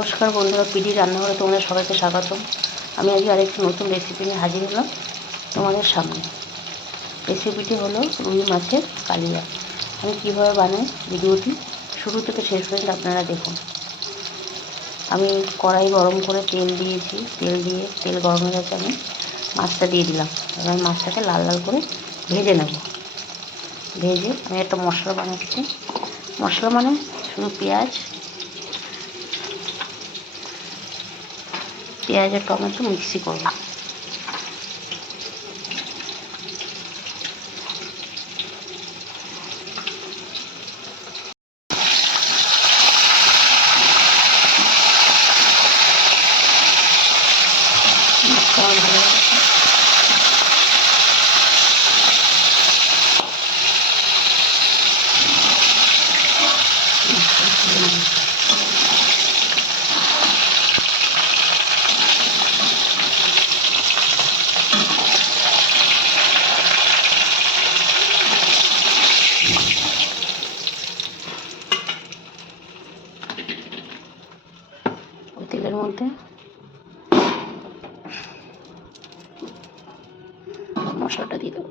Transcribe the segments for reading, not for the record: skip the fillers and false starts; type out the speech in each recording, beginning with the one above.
নমস্কার বন্ধুরা, পিডি রান্নাঘরে তোমাদের সবাইকে স্বাগতম। আমি আজকে আরেকটি নতুন রেসিপি নিয়ে হাজির হলাম তোমাদের সামনে। রেসিপিটি হলো রুই মাছের কালিয়া। আমি কীভাবে বানাই ভিডিওটি শুরু থেকে শেষ পর্যন্ত আপনারা দেখুন। আমি কড়াই গরম করে তেল দিয়েছি, তেল গরম হয়ে গেছে, আমি মাছটা দিয়ে দিলাম। এবার মাছটাকে লাল লাল করে ভেজে নেব। ভেজে আমি একটা মশলা বানাচ্ছি। মশলা মানে শুধু পেঁয়াজ আর টমেটো মিক্সি করব। তেলের মধ্যে মশলাটা দিয়ে দেবো,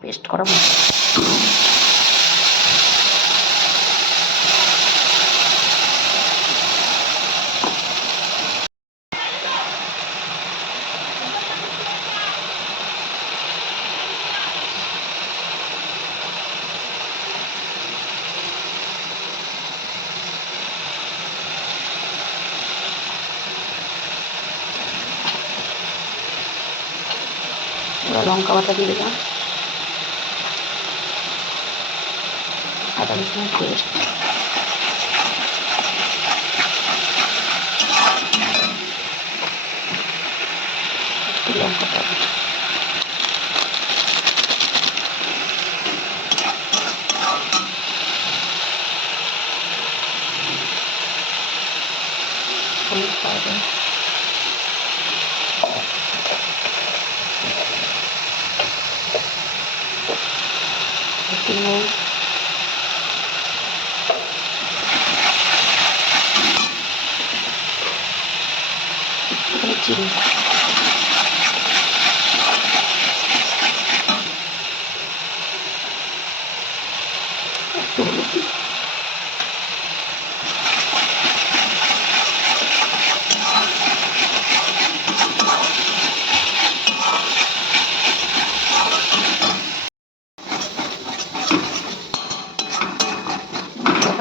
পেস্ট করা মশলা। এবার লঙ্কা বাটা দিয়ে দিলাম, আদা রসুনের পেস্ট, লঙ্কা পাউডার, হলুদ পাউডার, নুন, চিনি।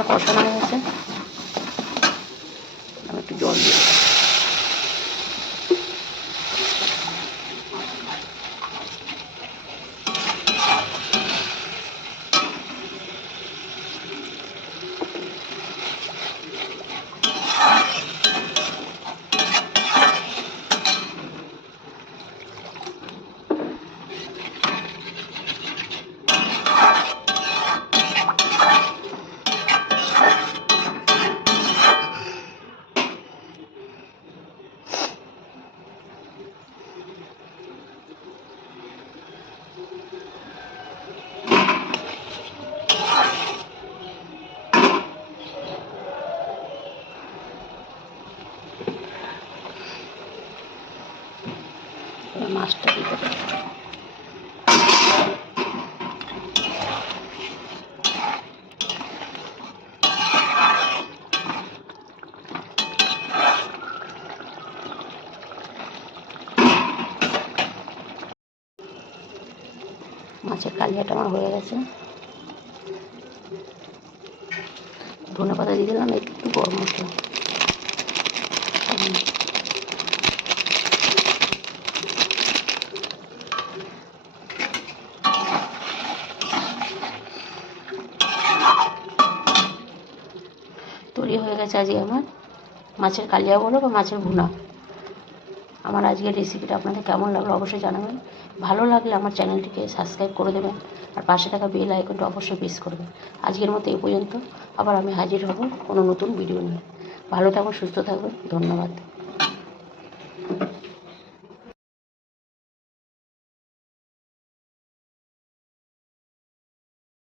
কষানো হয়ে গেছে, আমি একটু জল দিই। মাছটা দিতে পারি। মাছের কালিয়াটা আমার হয়ে গেছে। ধনেপাতা দিয়ে দিলাম, একটু গরম মশলা, তৈরি হয়ে গেছে আজকে আমার মাছের কালিয়া বলো বা মাছের ভুনা। আমার আজকের রেসিপিটা আপনাদের কেমন লাগলো অবশ্যই জানাবেন। ভালো লাগলে আমার চ্যানেলটিকে সাবস্ক্রাইব করে দেবেন, আর পাশে থাকা বেল আইকনটা অবশ্যই প্রেস করবেন। আজকের মতো এই পর্যন্ত, আবার আমি হাজির হব কোনো নতুন ভিডিও নিয়ে। ভালো থাকবেন, সুস্থ থাকবেন, ধন্যবাদ।